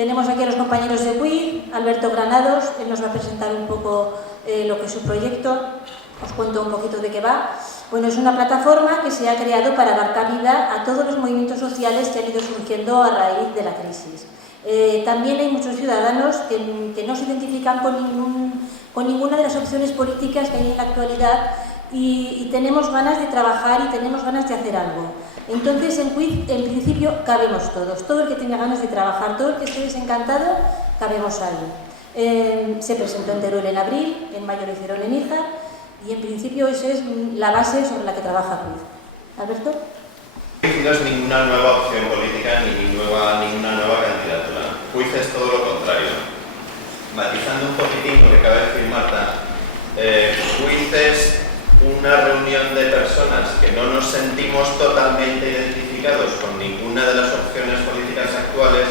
Tenemos aquí a los compañeros de WID, Alberto Granados, él nos va a presentar un poco lo que es su proyecto, os cuento un poquito de qué va. Bueno, es una plataforma que se ha creado para dar cabida a todos los movimientos sociales que han ido surgiendo a raíz de la crisis. También hay muchos ciudadanos que no se identifican con ninguna de las opciones políticas que hay en la actualidad y tenemos ganas de trabajar y tenemos ganas de hacer algo. Entonces, en WID, en principio, cabemos todos. Todo el que tenga ganas de trabajar, todo el que esté desencantado, cabemos ahí. Se presentó en Teruel en abril, en mayo lo hicieron en Níjar y, en principio, esa es la base sobre la que trabaja WID. ¿Alberto? No es ninguna nueva opción política ni ninguna nueva candidatura. WID es todo lo contrario. Matizando un poquitín lo que acaba de decir Marta, WID es una reunión de personas que no nos sentimos totalmente identificados con ninguna de las opciones políticas actuales,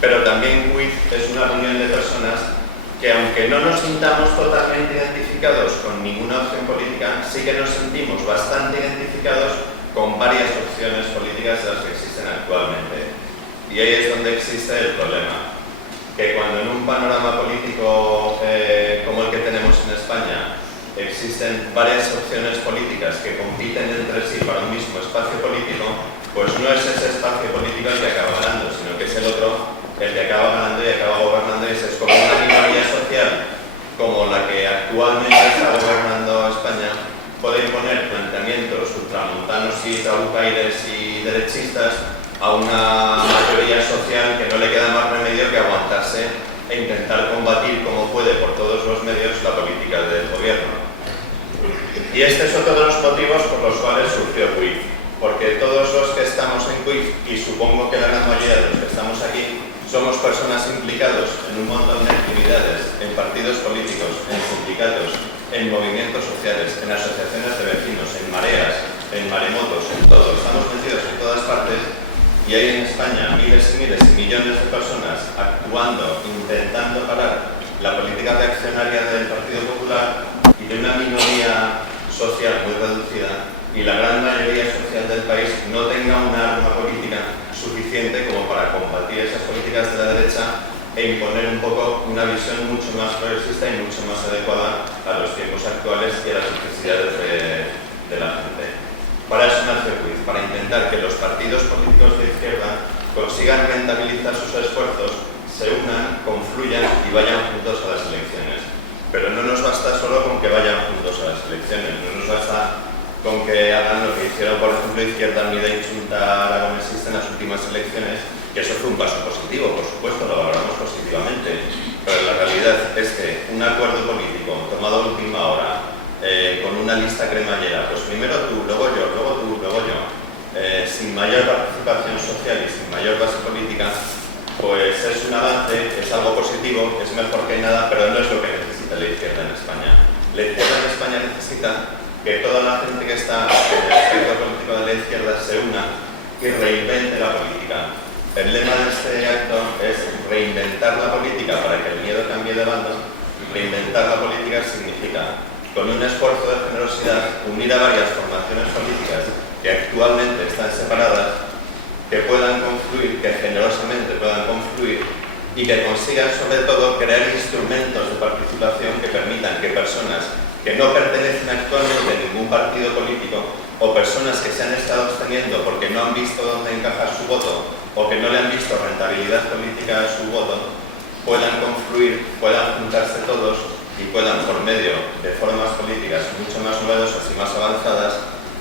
pero también WID es una reunión de personas que, aunque no nos sintamos totalmente identificados con ninguna opción política, sí que nos sentimos bastante identificados con varias opciones políticas de las que existen actualmente. Y ahí es donde existe el problema, que cuando en un panorama político como el que tenemos en España existen varias opciones políticas que compiten entre sí para un mismo espacio político, pues no es ese espacio político el que acaba ganando, sino que es el otro el que acaba ganando y acaba gobernando, y es como una minoría social como la que actualmente está gobernando España puede imponer planteamientos ultramontanos y trabucaires y derechistas a una mayoría social que no le queda más remedio que aguantarse e intentar combatir como puede por todos los medios la política del gobierno. Y este es otro de los motivos por los cuales surgió WID, porque todos los que estamos en WID, y supongo que la gran mayoría de los que estamos aquí, somos personas implicados en un montón de actividades, en partidos políticos, en sindicatos, en movimientos sociales, en asociaciones de vecinos, en mareas, en maremotos, en todo. Estamos metidos en todas partes y hay en España miles y miles y millones de personas actuando, intentando parar la política reaccionaria del Partido Popular y de una minoría social muy reducida, y la gran mayoría social del país no tenga una arma política suficiente como para combatir esas políticas de la derecha e imponer un poco una visión mucho más progresista y mucho más adecuada a los tiempos actuales y a las necesidades de la gente. Para eso nace WID, para intentar que los partidos políticos de izquierda consigan rentabilizar sus esfuerzos, se unan, confluyan y vayan juntos a las elecciones. Pero no nos basta solo con que vayan juntos a las elecciones, no nos basta con que hagan lo que hicieron, por ejemplo, Izquierda Unida y Junta Aragonesista en las últimas elecciones, que eso fue un paso positivo, por supuesto, lo valoramos positivamente, pero la realidad es que un acuerdo político tomado a última hora, con una lista cremallera, pues primero tú, luego yo, luego tú, luego yo, sin mayor participación social y sin mayor base política, pues es un avance, es algo positivo, es mejor que nada, pero no es lo que necesita la izquierda en España. La izquierda en España necesita que toda la gente que está en el espectro político de la izquierda se una y reinvente la política. El lema de este acto es reinventar la política para que el miedo cambie de bando. Reinventar la política significa, con un esfuerzo de generosidad, unir a varias formaciones políticas que actualmente están separadas, que puedan confluir, que generosamente puedan confluir y que consigan sobre todo crear instrumentos de participación que permitan que personas que no pertenecen actualmente a ningún partido político o personas que se han estado absteniendo porque no han visto dónde encajar su voto o que no le han visto rentabilidad política a su voto, puedan confluir, puedan juntarse todos y puedan, por medio de formas políticas mucho más novedosas y más avanzadas,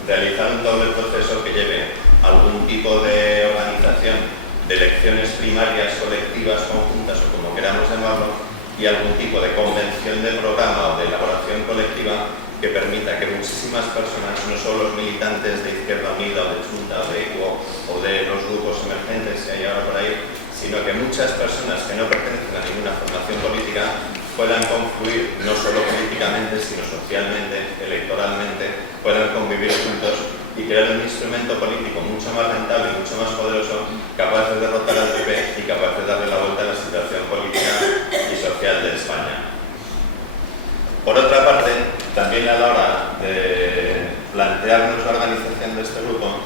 realizar un doble proceso que lleve algún tipo de organización de elecciones primarias, colectivas, conjuntas o como queramos llamarlo, y algún tipo de convención de programa o de elaboración colectiva que permita que muchísimas personas, no solo los militantes de Izquierda Unida o de Junta o de ECUO o de los grupos emergentes que hay ahora por ahí, sino que muchas personas que no pertenecen a ninguna formación política puedan confluir no solo políticamente, sino socialmente, electoralmente, puedan convivir juntos y crear un instrumento político mucho más rentable y mucho más poderoso, capaz de derrotar al PP y capaz de darle la vuelta a la situación política y social de España. Por otra parte, también a la hora de plantearnos la organización de este grupo,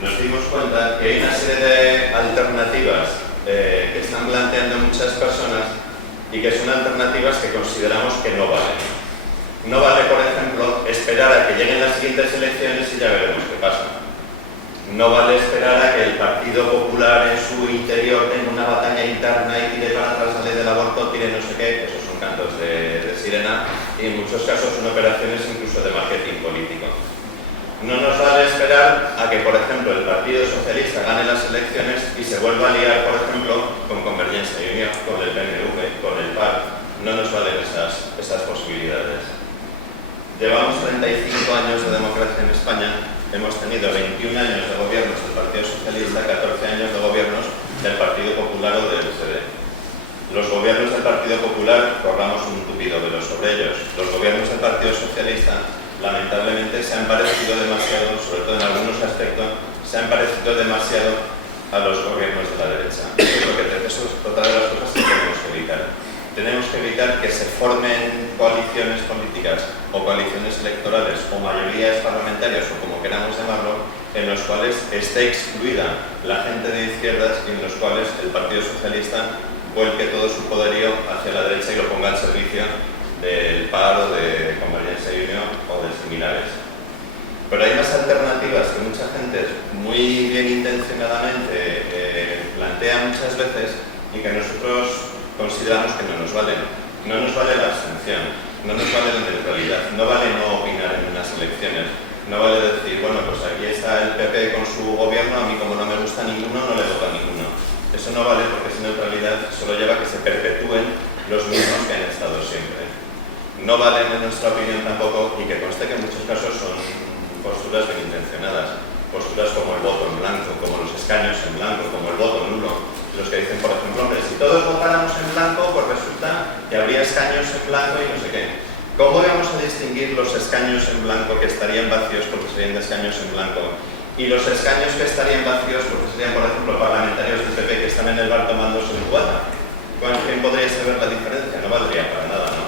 nos dimos cuenta que hay una serie de alternativas que están planteando muchas personas y que son alternativas que consideramos que no valen. No vale, por ejemplo, esperar a que lleguen las siguientes elecciones y ya veremos qué pasa. No vale esperar a que el Partido Popular en su interior tenga una batalla interna y tire para atrás la ley del aborto, tire no sé qué, esos son cantos de sirena y en muchos casos son operaciones incluso de marketing político. No nos vale esperar a que, por ejemplo, el Partido Socialista gane las elecciones y se vuelva a liar, por ejemplo, con Convergencia y Unión, con el PNV, con el PAR. No nos valen esas posibilidades. Llevamos 35 años de democracia en España. Hemos tenido 21 años de gobiernos del Partido Socialista, 14 años de gobiernos del Partido Popular o del UCD. Los gobiernos del Partido Popular, corramos un tupido velo sobre ellos. Los gobiernos del Partido Socialista, lamentablemente, se han parecido demasiado, sobre todo en algunos aspectos, se han parecido demasiado a los gobiernos de la derecha. Eso es otra de las cosas que tenemos que evitar. Tenemos que evitar que se formen coaliciones políticas o coaliciones electorales o mayorías parlamentarias o como queramos llamarlo, en los cuales esté excluida la gente de izquierdas y en los cuales el Partido Socialista vuelque todo su poderío hacia la derecha y lo ponga al servicio del PAR o de Convergencia y Unión o de similares. Pero hay más alternativas que mucha gente muy bien intencionadamente plantea muchas veces y que nosotros consideramos que no nos valen. No nos vale la abstención, no nos vale la neutralidad, no vale no opinar en unas elecciones, no vale decir, bueno, pues aquí está el PP con su gobierno, a mí como no me gusta ninguno, no le voto a ninguno. Eso no vale porque esa neutralidad solo lleva a que se perpetúen los mismos que han estado siempre. No valen en nuestra opinión tampoco, y que conste que en muchos casos son posturas bien intencionadas, posturas como el voto en blanco, como los escaños en blanco, como el voto nulo. Los que dicen, por ejemplo, hombre, si todos votáramos en blanco, pues resulta que habría escaños en blanco y no sé qué. ¿Cómo vamos a distinguir los escaños en blanco que estarían vacíos porque serían de escaños en blanco y los escaños que estarían vacíos porque serían, por ejemplo, parlamentarios del PP que están en el bar tomándose un cubata? ¿Quién podría saber la diferencia? No valdría para nada, ¿no?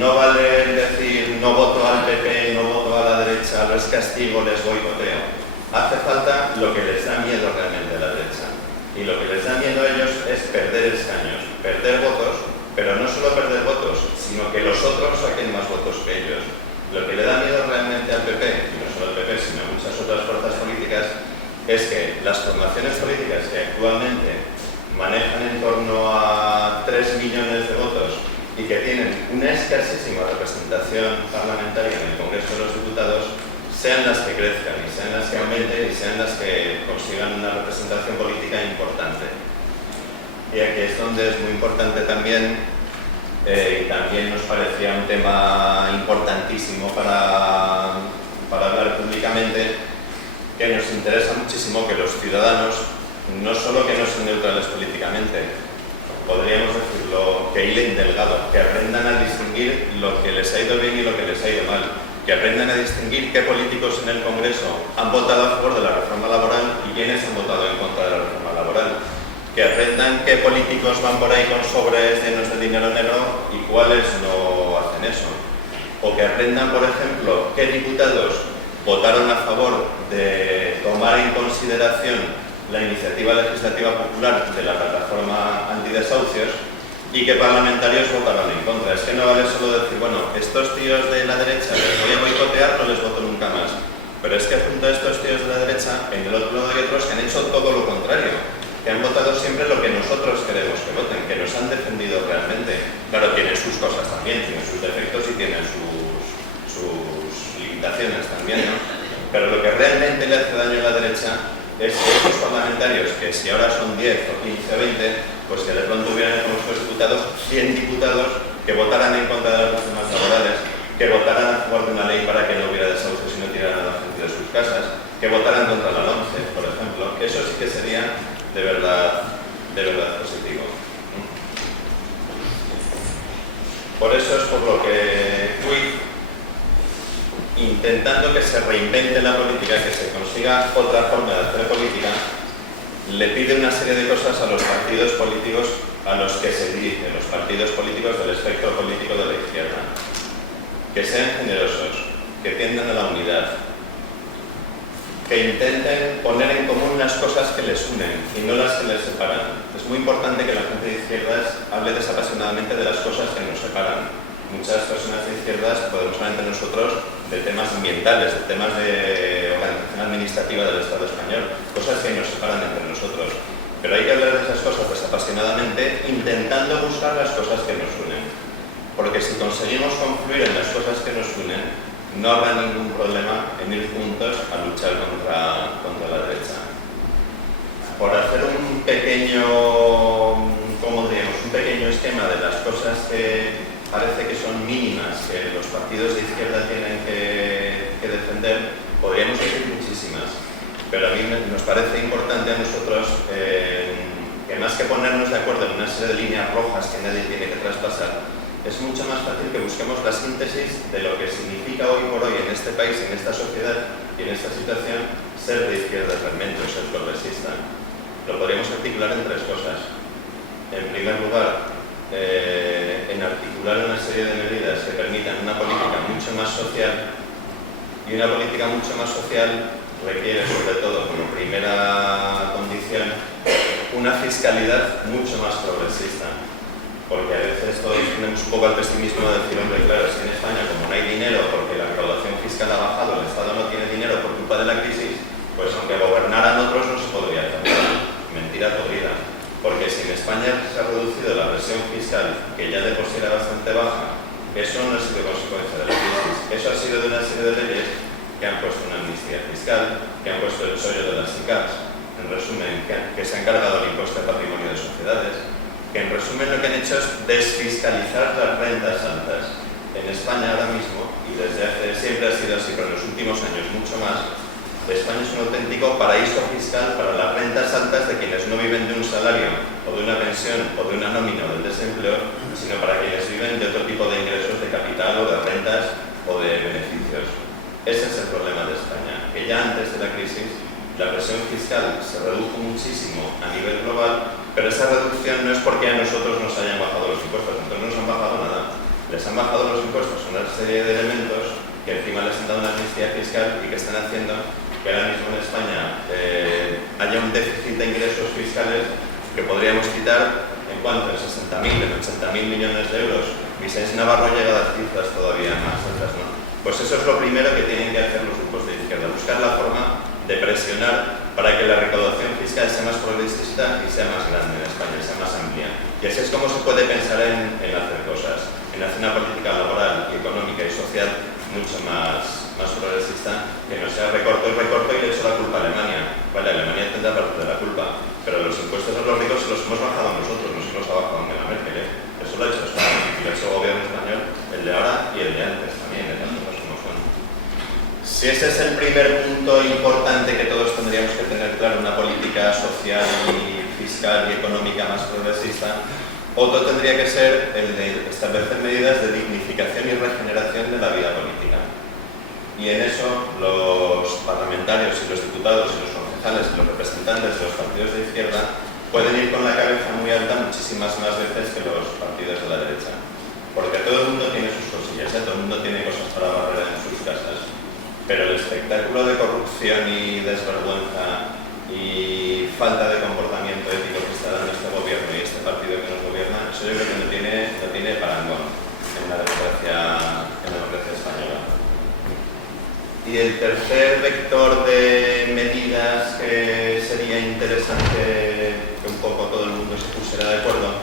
No vale decir, no voto al PP, no voto a la derecha, les castigo, les boicoteo. Hace falta lo que les da miedo realmente a la derecha. Y lo que les da miedo a ellos es perder escaños, perder votos, pero no solo perder votos, sino que los otros saquen más votos que ellos. Lo que le da miedo realmente al PP, y no solo al PP, sino a muchas otras fuerzas políticas, es que las formaciones políticas que actualmente manejan en torno a 3 millones de votos y que tienen una escasísima representación parlamentaria en el Congreso de los Diputados, sean las que crezcan y sean las que aumenten y sean las que consigan una representación política importante. Y aquí es donde es muy importante también, y también nos parecía un tema importantísimo para hablar públicamente, que nos interesa muchísimo que los ciudadanos, no solo que no sean neutrales políticamente, podríamos decirlo, que hilen delgado, que aprendan a distinguir lo que les ha ido bien y lo que les ha ido mal, que aprendan a distinguir qué políticos en el Congreso han votado a favor de la reforma laboral y quiénes han votado en contra de la reforma laboral, que aprendan qué políticos van por ahí con sobres llenos de dinero negro y cuáles no hacen eso, o que aprendan, por ejemplo, qué diputados votaron a favor de tomar en consideración la iniciativa legislativa popular de la plataforma antidesahucios y que parlamentarios votaron en contra. Es que no vale solo decir, bueno, estos tíos de la derecha les voy a boicotear, no les voto nunca más. Pero es que junto a estos tíos de la derecha, en el otro lado hay otros que han hecho todo lo contrario, que han votado siempre lo que nosotros queremos que voten, que nos han defendido realmente. Claro, tienen sus cosas también, tienen sus defectos y tienen sus limitaciones también, ¿no? Pero lo que realmente le hace daño a la derecha es que estos parlamentarios, que si ahora son 10 o 15 o 20, pues que de pronto hubieran en los diputados 100 diputados que votaran en contra de las reformas laborales, que votaran a favor de una ley para que no hubiera desahucios y no tiraran a la gente de sus casas, que votaran contra la LOMCE, por ejemplo. Eso sí que sería de verdad positivo. Por eso es por lo que fui intentando que se reinvente la política, que se consiga otra forma de hacer política, le pide una serie de cosas a los partidos políticos a los que se dirigen, los partidos políticos del espectro político de la izquierda. Que sean generosos, que tiendan a la unidad, que intenten poner en común las cosas que les unen y no las que les separan. Es muy importante que la gente de izquierdas hable desapasionadamente de las cosas que nos separan. Muchas personas de izquierdas podemos hablar entre nosotros de temas ambientales, de temas de organización administrativa del Estado español, cosas que nos separan entre nosotros. Pero hay que hablar de esas cosas desapasionadamente, intentando buscar las cosas que nos unen. Porque si conseguimos confluir en las cosas que nos unen, no habrá ningún problema en ir juntos a luchar contra la derecha. Por hacer un pequeño, ¿cómo diríamos? Un pequeño esquema de las cosas que parece que son mínimas, que los partidos de izquierda tienen que defender, podríamos decir muchísimas. Pero a mí nos parece importante a nosotros que más que ponernos de acuerdo en una serie de líneas rojas que nadie tiene que traspasar, es mucho más fácil que busquemos la síntesis de lo que significa hoy por hoy en este país, en esta sociedad y en esta situación ser de izquierda realmente o ser progresista. Lo podríamos articular en tres cosas. En primer lugar, en articular una serie de medidas que permitan una política mucho más social, y una política mucho más social requiere sobre todo como primera condición una fiscalidad mucho más progresista. Porque a veces todos tenemos un poco el pesimismo de decir, hombre, claro, si en España como no hay dinero porque la recaudación fiscal ha bajado, el Estado no tiene dinero por culpa de la crisis, pues aunque gobernaran otros no se podría hacer nada. Mentira podrida. Porque si en España se ha reducido la presión fiscal, que ya de por sí era bastante baja, eso no ha sido consecuencia de la crisis. Eso ha sido de una serie de leyes que han puesto una amnistía fiscal, que han puesto el chollo de las SICAPs, en resumen, que se han cargado el impuesto de patrimonio de sociedades, que en resumen lo que han hecho es desfiscalizar las rentas altas. En España ahora mismo, y desde hace siempre ha sido así, pero en los últimos años mucho más, España es un auténtico paraíso fiscal para las rentas altas de quienes no viven de un salario o de una pensión o de una nómina o del desempleo, sino para quienes viven de otro tipo de ingresos de capital o de rentas o de beneficios. Ese es el problema de España, que ya antes de la crisis la presión fiscal se redujo muchísimo a nivel global, pero esa reducción no es porque a nosotros nos hayan bajado los impuestos, nosotros no nos han bajado nada. Les han bajado los impuestos una serie de elementos que encima les han dado una amnistía fiscal y que están haciendo que ahora mismo en España haya un déficit de ingresos fiscales que podríamos quitar en cuanto en 60.000, en 80.000 millones de euros. Vicens Navarro llega a las cifras todavía más altas, ¿no? Pues eso es lo primero que tienen que hacer los grupos de izquierda, buscar la forma de presionar para que la recaudación fiscal sea más progresista y sea más grande en España, sea más amplia. Y así es como se puede pensar en hacer cosas, en hacer una política laboral, económica y social mucho más progresista, que no sea recorto y le echo la culpa a Alemania. Vale, Alemania tendrá parte de la culpa, pero los impuestos a los ricos los hemos bajado nosotros, no se los ha bajado Angela Merkel, ¿eh? Eso lo ha hecho España, y lo ha hecho el gobierno español, el de ahora y el de antes también, de las cosas como son. Si ese es el primer punto importante que todos tendríamos que tener claro, una política social y fiscal y económica más progresista, otro tendría que ser el de establecer medidas de dignificación y regeneración de la vida política. Y en eso los parlamentarios y los diputados y los concejales y los representantes de los partidos de izquierda pueden ir con la cabeza muy alta muchísimas más veces que los partidos de la derecha. Porque todo el mundo tiene sus cosillas, todo el mundo tiene cosas para barrer en sus casas. Pero el espectáculo de corrupción y desvergüenza y falta de comportamiento ético que está dando este gobierno y este partido que nos gobierna, eso yo creo que no tiene parangón en la democracia española. Y el tercer vector de medidas que sería interesante que un poco todo el mundo se pusiera de acuerdo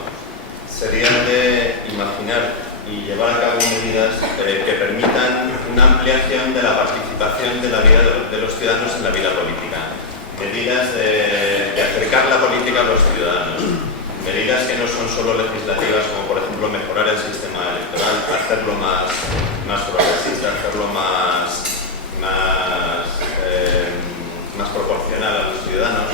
serían de imaginar y llevar a cabo medidas que permitan una ampliación de la participación de la vida de los ciudadanos en la vida política. Medidas de acercar la política a los ciudadanos. Medidas que no son solo legislativas, como por ejemplo mejorar el sistema electoral, hacerlo más progresista, hacerlo más proporcional a los ciudadanos,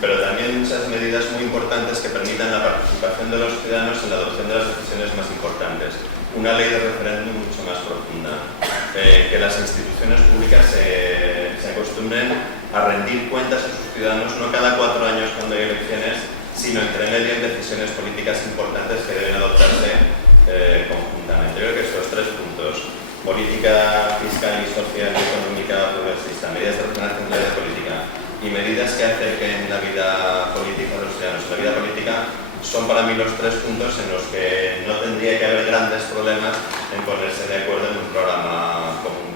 pero también muchas medidas muy importantes que permitan la participación de los ciudadanos en la adopción de las decisiones más importantes. Una ley de referéndum mucho más profunda, que las instituciones públicas se acostumbren a rendir cuentas a sus ciudadanos no cada 4 años cuando hay elecciones, sino entre medio en decisiones políticas importantes que deben adoptarse conjuntamente. Yo creo que estos 3 puntos, política fiscal y social y económica progresista, medidas de regeneración de la vida política y medidas que acerquen la vida política de los ciudadanos a la vida política, son para mí los tres puntos en los que no tendría que haber grandes problemas en ponerse de acuerdo en un programa común.